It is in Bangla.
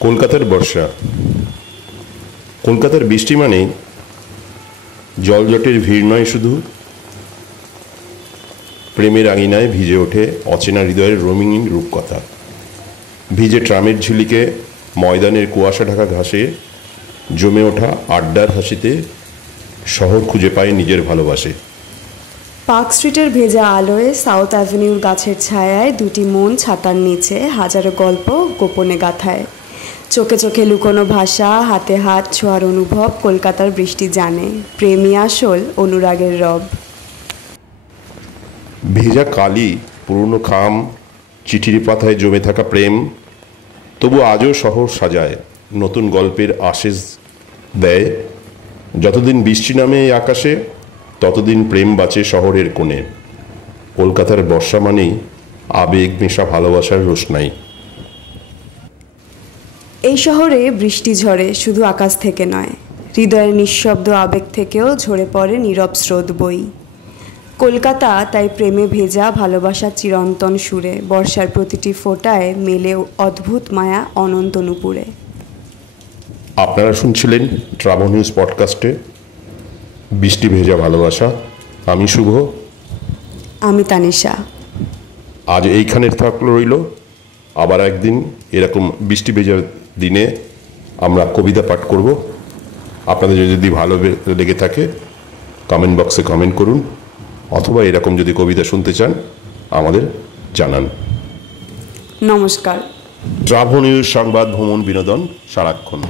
কলকাতার বর্ষা। কলকাতার বৃষ্টি মানে জলজটের ভিড় নয়, শুধু প্রেমের আঙিনায় ভিজে ওঠে অচেনা হৃদয়ের রঙিন রূপকথা। ভিজে ট্রামের ঝিলিকে, ময়দানের কুয়াশা ঢাকা ঘাসে, জমে ওঠা আড্ডার হাসিতে শহর খুঁজে পায় নিজের ভালোবাসে। পার্ক স্ট্রিটের ভেজা আলোয়, সাউথ অ্যাভিনিউর গাছের ছায়ায়, দুটি মন ছাতার নিচে, হাজারো গল্প গোপনে গাথায়। চোখে চোখে লুকোনো ভাষা, হাতে হাত ছোঁয়ার অনুভব। কলকাতার বৃষ্টি জানে প্রেমই আসল, অনুরাগের রব। ভেজা কালি, পুরনো খাম, চিঠির পাতায় জমে থাকা প্রেম, তবু আজও শহর সাজায়, নতুন গল্পের আশেষ দেয়। যতদিন বৃষ্টি নামে এই আকাশে, ততদিন প্রেম বাঁচে শহরের কোণে। কলকাতার বর্ষা মানেই আবেগ মেশা ভালোবাসার রোশনাই। এই শহরে বৃষ্টি ঝরে শুধু আকাশ থেকে নয়, হৃদয়ের নিঃশব্দ আবেগ থেকেও ঝরে পড়ে নীরব স্রোত বই। কলকাতা তাই প্রেমে ভেজা, ভালোবাসার চিরন্তন সুরে। বর্ষার প্রতিটি ফোঁটায় মেলে অদ্ভুত মায়া অনন্ত নূপুরে। আপনারা শুনছিলেন ট্রাভেল নিউজ পডকাস্টে বৃষ্টি ভেজা ভালোবাসা। আমি শুভ। আমি তানিশা। আজ এইখানের থাকলো রইল। আবার একদিন এরকম বৃষ্টি ভেজা দিনে আমরা কবিতা পাঠ করব। আপনাদের যদি ভালো লেগে থাকে কমেন্ট বক্সে কমেন্ট করুন, অথবা এরকম যদি কবিতা শুনতে চান আমাদের জানান। নমস্কার। ট্রাভেল নিউজ, সংবাদ, ভ্রমণ, বিনোদন সারাক্ষণ।